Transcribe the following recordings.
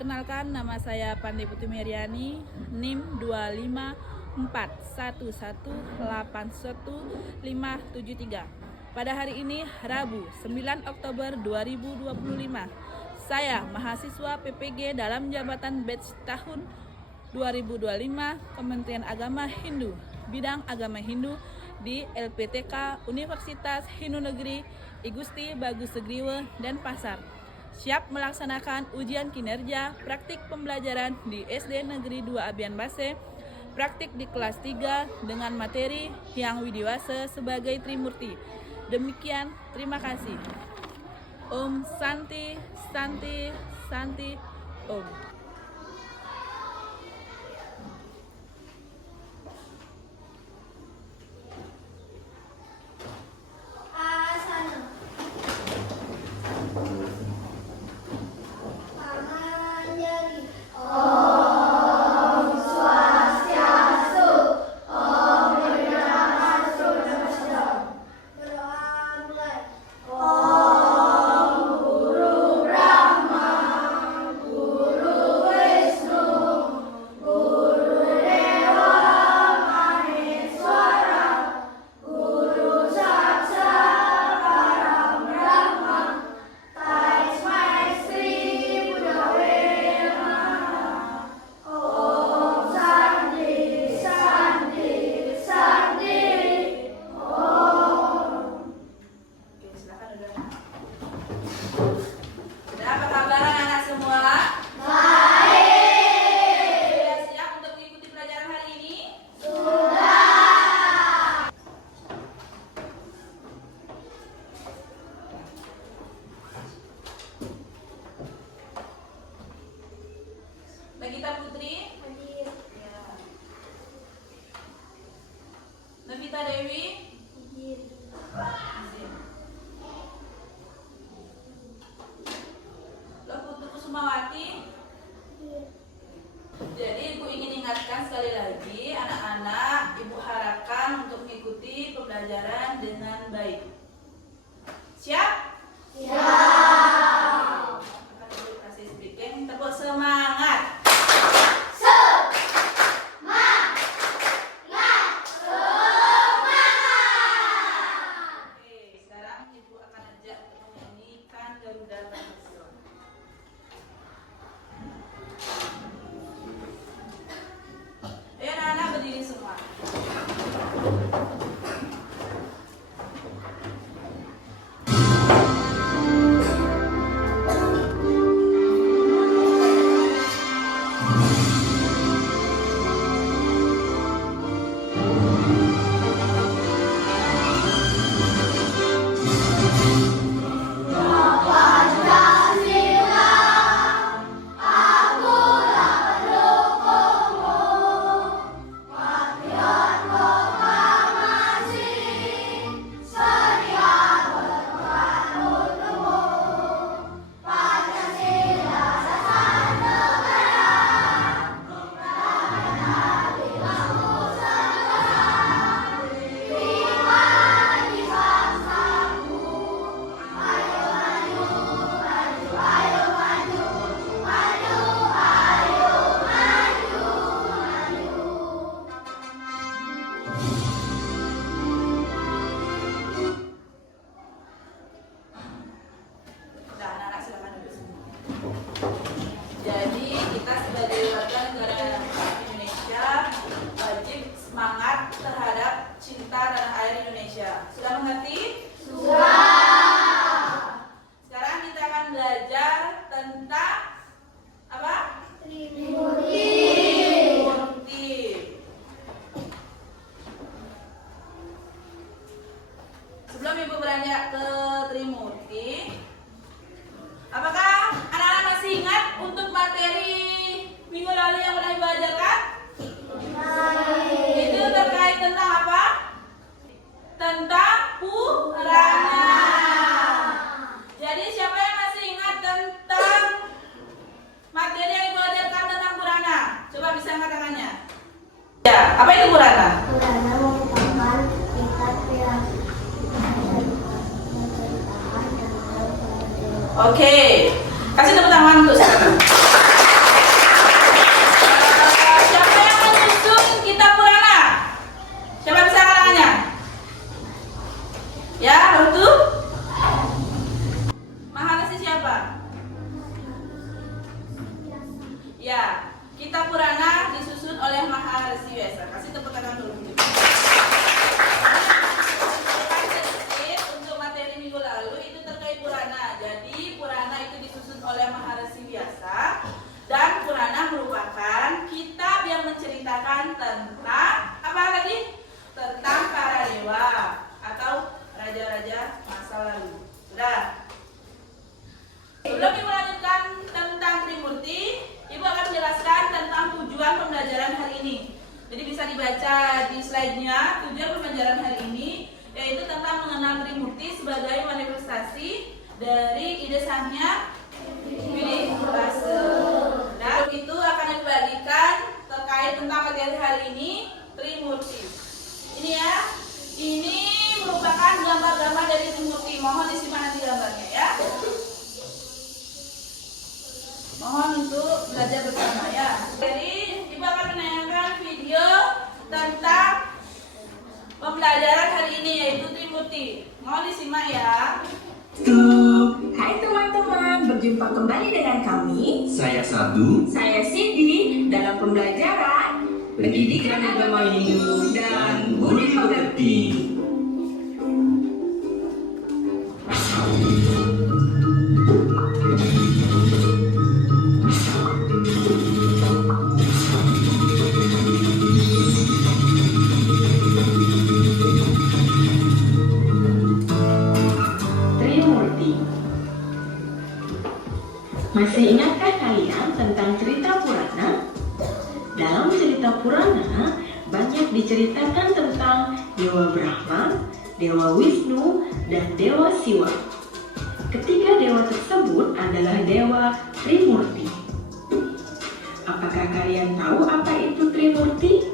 Perkenalkan, nama saya Pandey Putri Meriani, NIM 25411818153. Pada hari ini, Rabu, 9 Oktober 2025, saya mahasiswa PPG dalam jabatan batch tahun 2025 Kementerian Agama Hindu, bidang agama Hindu di LPTK Universitas Hindu Negeri I Gusti Bagus Segriwe dan Pasar. Siap melaksanakan ujian kinerja praktik pembelajaran di SD Negeri 2 Abian Base, praktik di kelas 3 dengan materi Hyang Widiwasa sebagai Trimurti. Demikian, terima kasih. Om Santi, Santi, Santi, Om. Nagita Putri, hadir. Ya. Navita Dewi, hadir. Loputu Kusumawati, hadir. Jadi Ibu ingin ingatkan sekali lagi anak-anak, Ibu harapkan untuk mengikuti pembelajaran dengan baik. Siap? Siap. Akan Ibu kasih speaking, tepuk semangat. Ayo anak-anak berdiri semua. Jadi kita sebagai warga negara Indonesia wajib semangat terhadap cinta tanah air Indonesia. Sudah mengerti? Sudah. Sekarang kita akan belajar tentang apa? Trimurti. Sebelum Ibu beranjak ke Trimurti, apakah anak-anak masih ingat untuk materi minggu lalu yang pernah Ibu ajarkan? Itu terkait tentang apa? Tentang Purana. Jadi siapa yang masih ingat tentang materi yang Ibu ajarkan tentang Purana? Coba bisa angkat tangannya. Ya, apa itu Purana? Purana merupakan tingkat yang Oke, kasih tepuk tangan untuk saya. Selanjutnya, tujuan pembelajaran hari ini yaitu tentang mengenal Trimurti sebagai manifestasi dari ide sahnya Widiwasa. Nah, itu akan dibagikan terkait tentang materi hari ini, Trimurti. Ini ya, ini merupakan gambar-gambar dari Trimurti. Mohon disimak nanti gambarnya ya. Mohon untuk belajar bersama ya. Jadi, Ibu akan menayangkan video tentang pembelajaran hari ini yaitu Trimurti. Mohon disimak ya. Hai teman-teman, berjumpa kembali dengan kami. Saya Sabtu. Saya Cindy dalam pembelajaran Pendidikan Agama Hindu dan Budi Pekerti. Trimurti. Masih ingatkah kalian tentang cerita Purana? Dalam cerita Purana, banyak diceritakan tentang Dewa Brahma, Dewa Wisnu, dan Dewa Siwa. Ketiga dewa tersebut adalah Dewa Trimurti. Apakah kalian tahu apa itu Trimurti?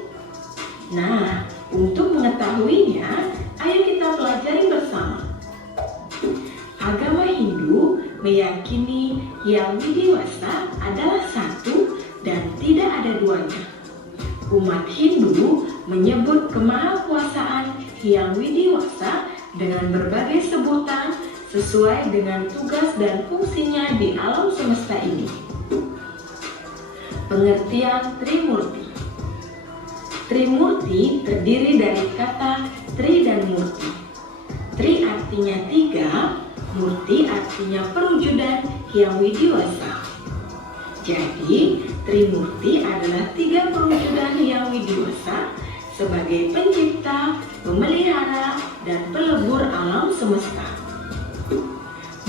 Nah, untuk mengetahuinya, ayo kita pelajari bersama. Agama Hindu meyakini Yang Widiwasa adalah satu dan tidak ada duanya. Umat Hindu menyebut kemahakuasaan Yang Widiwasa dengan berbagai sebutan sesuai dengan tugas dan fungsinya di alam semesta ini. Pengertian Trimurti. Trimurti terdiri dari kata Tri dan Murti. Tri artinya tiga, Murti artinya perwujudan Yang Widiwasa. Jadi, Trimurti adalah tiga perwujudan Yang Widiwasa sebagai pencipta, pemelihara, dan pelebur alam semesta.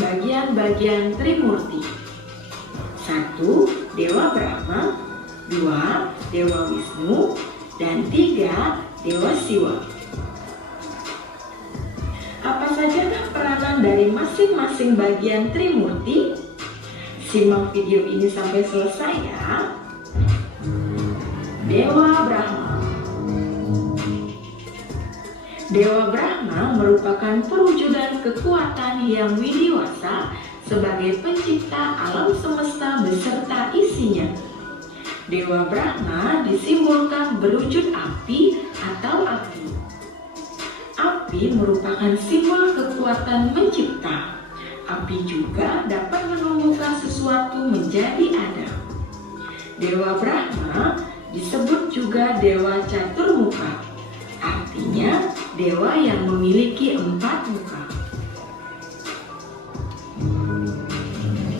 Bagian-bagian Trimurti. 1. Dewa Brahma, 2. Dewa Wisnu, dan 3. Dewa Siwa. Apa sajakah peranan dari masing-masing bagian Trimurti? Simak video ini sampai selesai ya. Dewa Brahma. Dewa Brahma merupakan perwujudan kekuatan Yang Widiwasa sebagai pencipta alam semesta beserta isinya. Dewa Brahma disimbolkan berwujud api atau api. Api merupakan simbol kekuatan mencipta. Api juga dapat menumbuhkan sesuatu menjadi ada. Dewa Brahma disebut juga Dewa Caturmuka, artinya dewa yang memiliki 4 muka.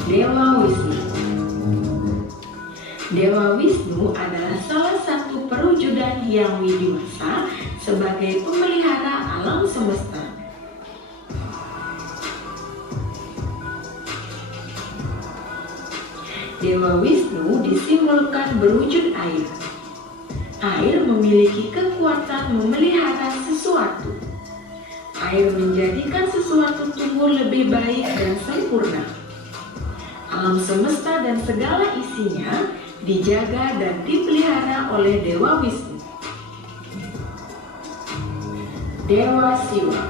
Dewa Wisnu. Dewa Wisnu adalah salah satu perwujudan Yang Widiwasa sebagai pemelihara alam semesta. Dewa Wisnu disimbolkan berwujud air. Air memiliki kekuatan memelihara sesuatu. Air menjadikan sesuatu tumbuh lebih baik dan sempurna. Alam semesta dan segala isinya dijaga dan dipelihara oleh Dewa Wisnu. Dewa Siwa.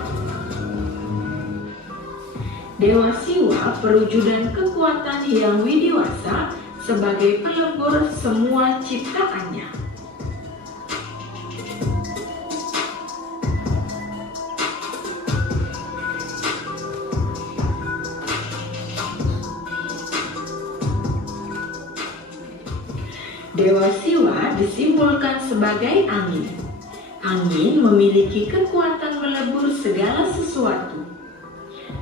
Dewa Siwa perwujudan kekuatan Yang Widiwasa sebagai pelebur semua ciptaannya. Dewa Siwa disimbolkan sebagai angin. Angin memiliki kekuatan melebur segala sesuatu.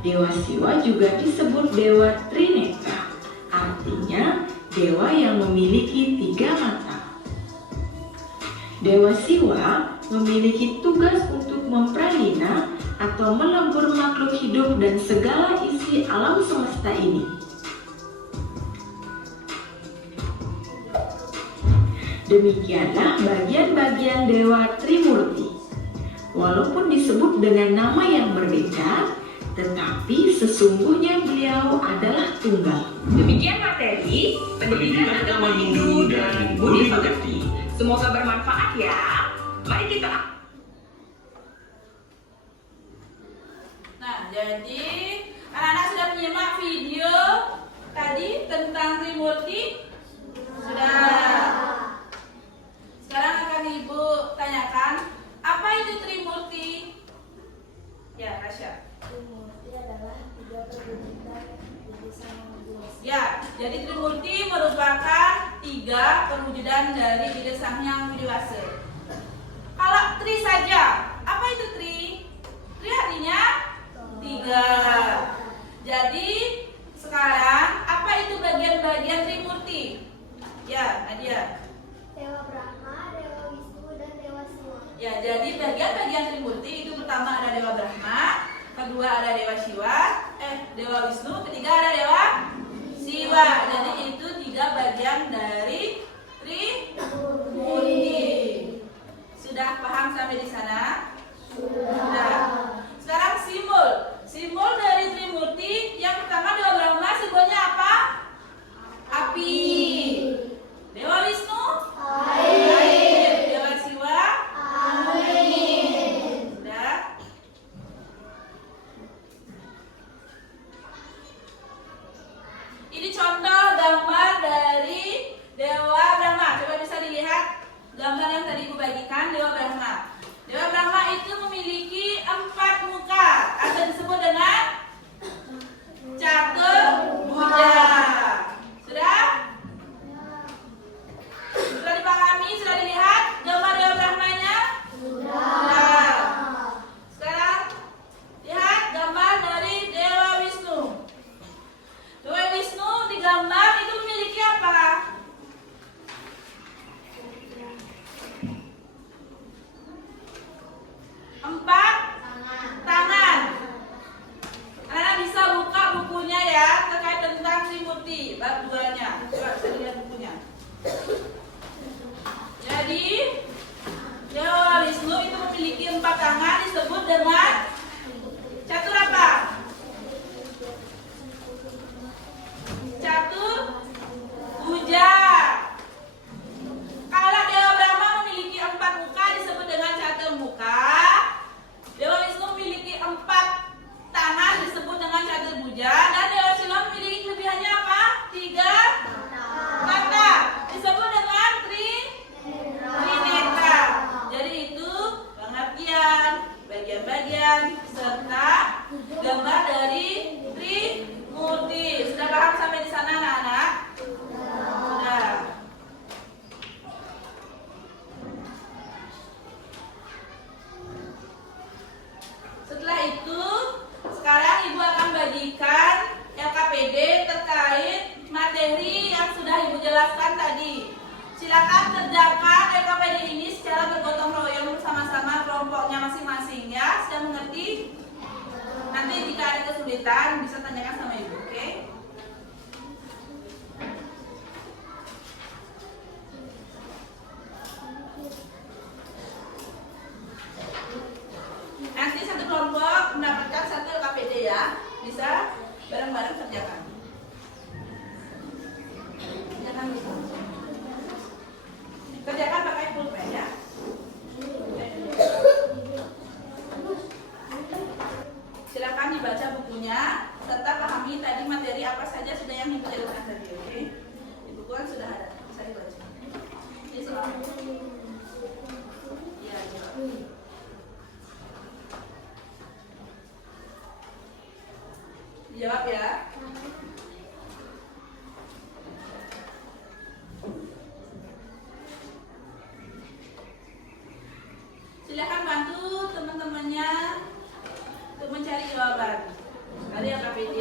Dewa Siwa juga disebut Dewa Trineka, artinya dewa yang memiliki 3 mata. Dewa Siwa memiliki tugas untuk memperlina atau melebur makhluk hidup dan segala isi alam semesta ini. Demikianlah bagian-bagian Dewa Trimurti. Walaupun disebut dengan nama yang berbeda, tetapi sesungguhnya beliau adalah tunggal. Demikian materi pendidikan agama Hindu dan budi pekerti. Semoga bermanfaat ya. Mari kita. Nah, jadi anak-anak sudah menyimak video tadi tentang Trimurti? Sudah. Sekarang akan Ibu tanyakan, apa itu Trimurti? Ya, Rasya. Trimurti adalah tiga perwujudan Budi Sang Hyang Widi Wasa. Ya, jadi Trimurti merupakan tiga perwujudan dari Ide Sang Hyang Widi Wasa. Kalau Tri saja, apa itu Tri? Tri artinya tiga. Jadi sekarang apa itu bagian-bagian Trimurti? Ya, Nadia. Dewa Brahma, Dewa Wisnu, dan Dewa Siwa. Ya, jadi bagian-bagian Trimurti itu pertama ada Dewa Brahma, kedua ada Dewa Dewa Wisnu, ketiga ada Dewa Siwa. Jadi itu tiga bagian dari Trimurti. Sudah paham sampai di sana? Sudah. Sekarang simbol dari Trimurti yang pertama Dewa Brahma simbolnya apa? Api. Dewa Wisnu? Air. Dewa Siwa? Angin. Sudah. Ini contoh gambar dari Dewa Brahma. Coba bisa dilihat gambar yang tadi Ibu bagikan, Dewa Brahma. Dewa Brahma itu memiliki 4 muka atau disebut dengan Caturbuja. Sudah? Sudah dipahami? Sudah dilihat gambar Dewa Brahmanya? Sudah. Sekarang lihat gambar dari Dewa Wisnu. Dewa Wisnu di gambar itu memiliki apa? Empat tangan. Anak bisa buka bukunya ya terkait tentang Trimurti bab 2-nya. Coba bisa lihat bukunya. Jadi Dewa Wisnu itu memiliki 4 tangan disebut dengan catur apa? Caturbuja. Kalau Dewa Brahma memiliki 4 muka disebut dengan catur muka. Dewa Wisnu memiliki 4 tangan disebut dengan Caturbuja, dan Dewa Siwa memiliki kelebihannya apa? 3 mata disebut dengan Trinetra. Jadi itu pengertian, bagian-bagian serta gambar dari Trimurti. Sudah paham sampai di sana anak-anak? Sudah. Setelah itu, sekarang Ibu akan bagikan LKPD terkait materi yang sudah Ibu jelaskan tadi. Silakan kerjakan LKPD ini secara bergotong royong bersama-sama kelompoknya masing-masing ya. Sudah mengerti? Nanti jika ada kesulitan bisa tanyakan sama Ibu, oke? Nanti satu kelompok mendapatkan 1 LKPD ya. Bisa bareng-bareng kerjakan. Kerjakan gitu. Kerjakan pakai pulpen ya. Silakan dibaca bukunya serta pahami tadi materi apa saja sudah yang Ibu jelaskan tadi, oke? Di buku kan sudah ada, bisa dibaca. Ini soal. Iya, coba. Dijawab ya. Silakan bantu teman-temannya untuk mencari jawaban. Ada yang KPD.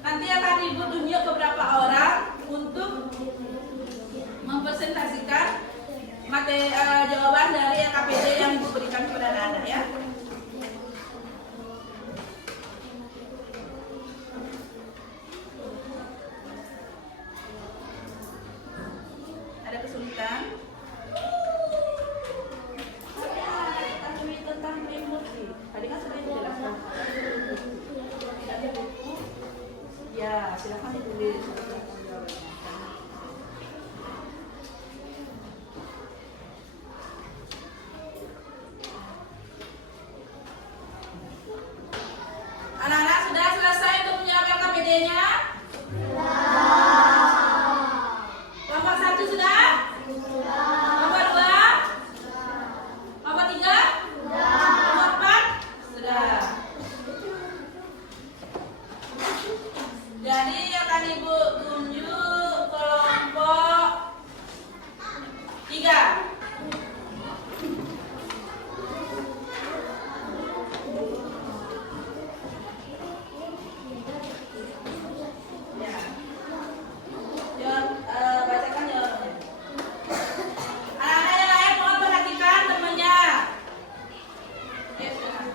Nanti akan Ibu tunjuk beberapa orang untuk mempresentasikan materi jawaban dari KPD yang Ibu berikan kepada anak-anak ya. Ada kesulitan? Tentang ABCD-nya? Kelompok 1 sudah? Kelompok 2? Kelompok 3? Kelompok 4? Sudah. Jadi akan Ibu tunjuk kelompok 3. Bacakan jawabannya. Anak-anak yang lain mohon perhatikan temannya. Ya, silakan.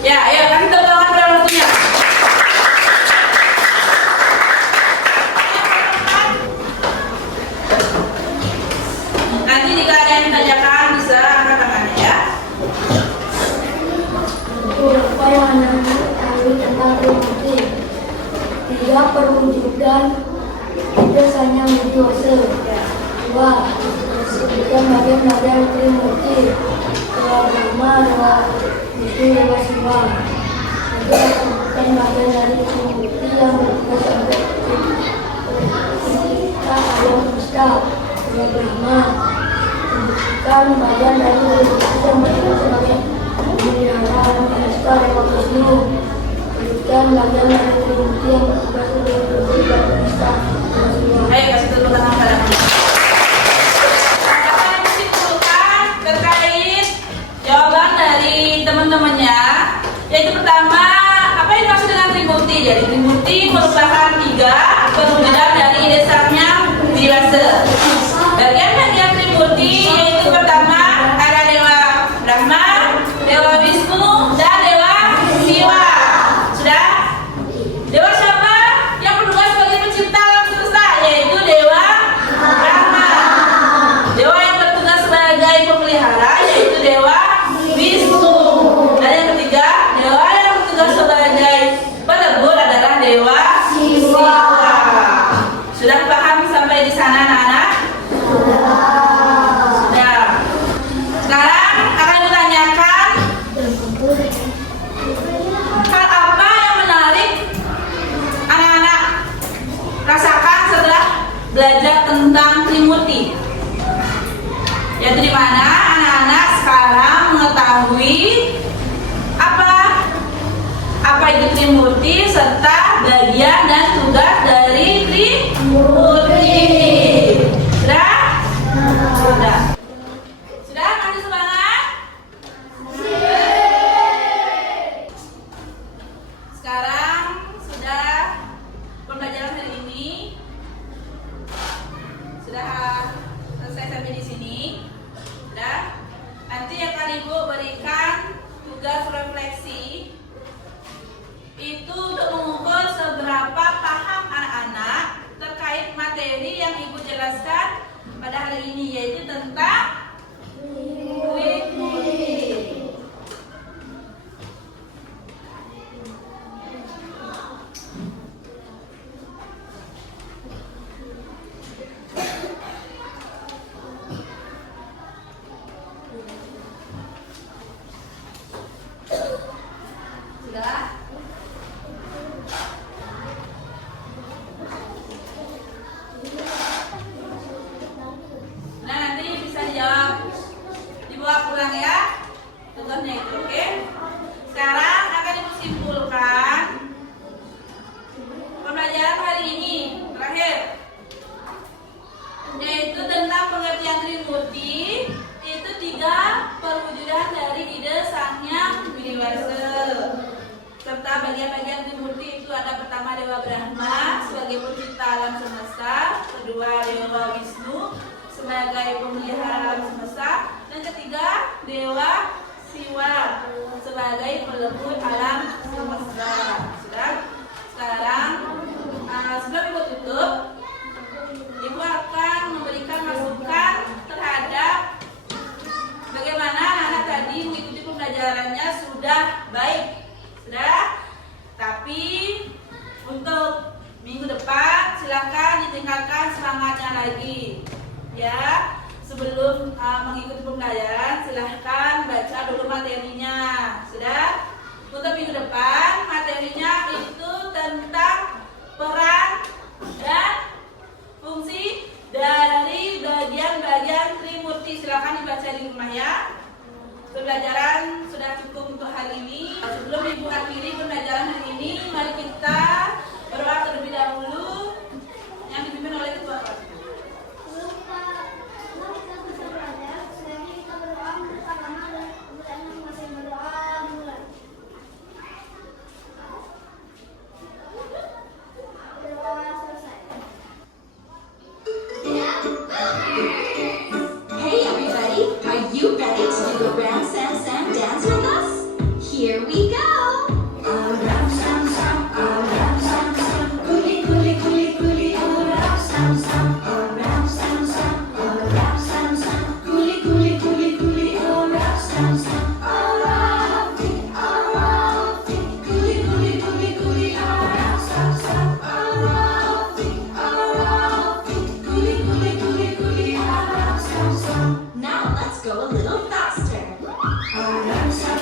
Ya, ayo kasih tepuk tangan pada waktunya. Nanti jika ada yang ditanyakan bisa angkat tangannya ya. Apa yang anak-anak ketahui tentang Trimurti? 3. Perwujudan biasanya Widyose. 2. Sebutkan bagian-bagian Trimurti. Dewa Brahma, Dewa Wisnu, Dewa Siwa. 3. Sebutkan bagian dari Trimurti yang bertugas sebagai pencipta alam semesta. Dewa Brahma. Sebutkan bagian dari Trimurti yang bertugas sebagai pemelihara alam semesta. Dewa Wisnu. Sebutkan bagian dari Trimurti yang bertugas sebagai pemelihara alam semesta. Dewa Siwa. Ayo kasih tepuk tangan pada waktunya. Apa yang disimpulkan terkait jawaban dari teman-temannya? Yaitu pertama, apa yang dimaksud dengan Trimurti? Jadi Trimurti merupakan 3 perwujudan dari dasarnya Widyose. Bagian-bagian Trimurti yaitu pertama ada Dewa Brahma, Dewa Wisnu, dan Dewa Siwa. Sudah? Dewa siapa yang bertugas sebagai pencipta alam semesta? Yaitu Dewa Brahma. Dewa yang bertugas sebagai pemelihara yaitu Dewa Wisnu. Dan yang ketiga, Dewa yang bertugas sebagai pelebur adalah Dewa Siwa. Sudah paham sampai di sana anak-anak? Sudah. Sekarang akan ditanyakan hal apa yang menarik anak-anak rasakan setelah belajar tentang Trimurti. Yaitu di mana anak-anak sekarang mengetahui apa itu Trimurti serta bagian dan tugas dari Trimurti. Sudah? Sudah. Sudah? Masih semangat? Sekarang sudah pembelajaran hari ini sudah selesai sampai di sini. Sudah. Nanti akan Ibu berikan tugas refleksi itu untuk mengukur seberapa paham anak-anak terkait materi yang Ibu jelaskan pada hari ini, yaitu tentang Trimurti. Sudah? Nah, nanti bisa dijawab alam semesta, kedua Dewa Wisnu sebagai pemelihara alam semesta, dan ketiga Dewa Siwa sebagai pelebur alam semesta. Sudah? Sekarang sebelum Ibu tutup, Ibu akan memberikan masukan terhadap bagaimana anak tadi mengikuti pembelajarannya sudah baik. Sudah? Tapi untuk minggu depan silakan ditingkatkan semangatnya lagi. Ya, sebelum mengikuti pembelajaran silahkan baca dulu materinya. Sudah? Untuk minggu depan materinya itu tentang peran dan fungsi dari bagian-bagian Trimurti. Silakan dibaca di rumah ya. Pembelajaran sudah cukup untuk hari ini. Sebelum Ibu akhiri pembelajaran hari ini, mari kita berdoa terlebih dahulu yang dipimpin oleh Ketua Kelas. Hey everybody, are you ready to do a round Sam Sam dance with us? Here we go! Around Sam Sam, around Sam Sam, coolie coolie coolie coolie, around Sam Sam, around Sam Sam, around Sam Sam, coolie coolie coolie coolie, around Sam Sam, around it, coolie coolie coolie coolie, around Sam Sam, around it, coolie coolie coolie coolie, around Sam Sam. Now let's go a little faster. Around Sam